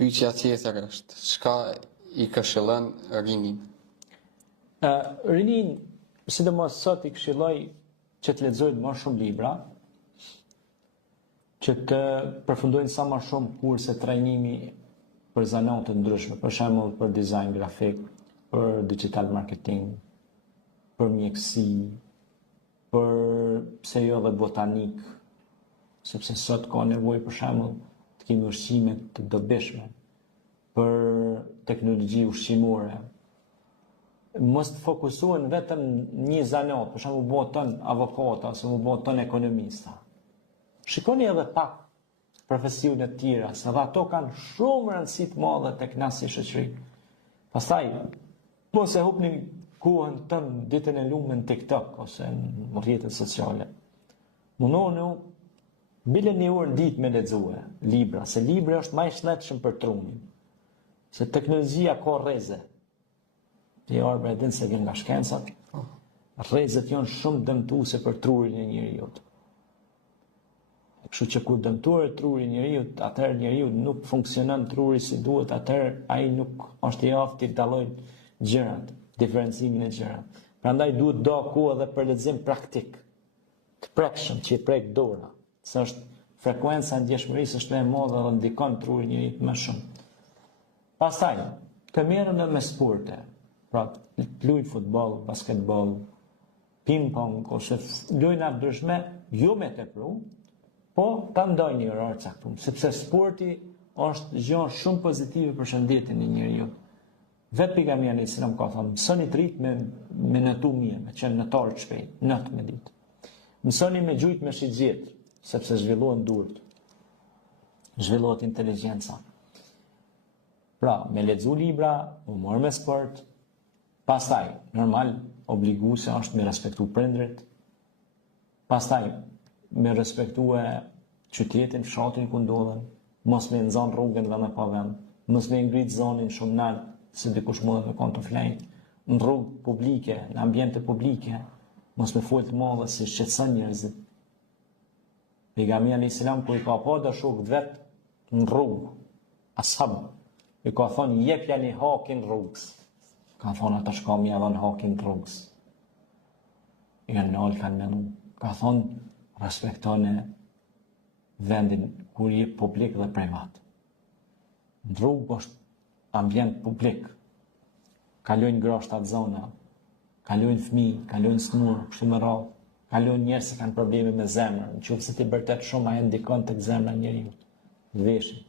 Pyetja tjetër është, çka i këshillon rinin? Rinin, sidomos sot i këshilloj që të lexojnë më shumë libra, që të përfundojnë sa më shumë kurse trajnimi për zanate të ndryshme, për shembull për dizajn grafik, për digital marketing, për mjekësi, për pse jo dhe botanik, sepse sot ka nevojë për shembull të kemi ushqime të dobishme, për teknologji ushqimore. Mos të fokusohen vetëm një zanat, për shembull bëhet ton avokata ose bëhet ton ekonomista. Shikoni edhe pak profesione të tjera, se dhe ato kanë shumë rëndësi të madhe tek na si shoqëri. Pastaj, mos e hupni kohën tënë ditën e lumë në TikTok ose në rrjetet sociale. Mundoni bile një orë në ditë me lexue libra, se libri është më i shëndetshëm për trunin. Se teknologjia ka rreze. Ti orë din se vjen nga shkencat. Rrezet janë shumë dëmtuese për trurin e njeriu. Kështu që kur dëmtohet truri i njeriu, atëherë njeriu nuk funksionon truri si duhet, atëherë ai nuk është i aftë të dallojë gjërat, diferencimin e gjërave. Prandaj duhet do kohë edhe për lexim praktik, të prekshëm që i prek dora, se është frekuenca e ndjeshmërisë është më e madhe dhe ndikon trurin e njeriu më shumë. Pastaj, të merrem me sporte, pra luaj futboll, basketboll, ping-pong ose lojra ndryshme, jo me tepru, po ta ndaj një orar caktuar, sepse sporti është gjë shumë pozitive për shëndetin e njeriu. Vetë pejgamberi sallallahu ka thënë, mësoni të rrit me nëtu mirë, me qenë nëtar të shpejt, natë me ditë. Mësoni me gjujt me shixhet, sepse zhvillohen duart. Zhvillohet inteligjenca. Pra, me lexu libra, u mor me sport, pastaj, normal, obliguese është me respektu prindrit, pastaj, me respektue qytetin, fshatin ku ndodhen, mos me nxan rrugën dhe me pa vend, mos me ngrit zonin shumë lart, se dikush mund të kon të flejë, në rrugë publike, në ambiente publike, mos me fol të madhe se shqetëson njerëzit. Pejgamberi sallallahu kur i ka pa dashur vet në rrugë, ashab, i ka thonë jepja një hakin rrugës. Ka thonë ata shka mi edhe në hakin rrugës. I kanë nalë, kanë menu. Ka thonë respektone vendin kur je publik dhe privat. Në rrugë është ambient publik. Kalojnë grashtat zona, kalojnë fëmijë, kalojnë smur, kështu me radhë, kalojnë njerëz që kanë probleme me zemrën, nëse ti vërtet shumë ai ndikon tek zemra e njeriu. Veshit.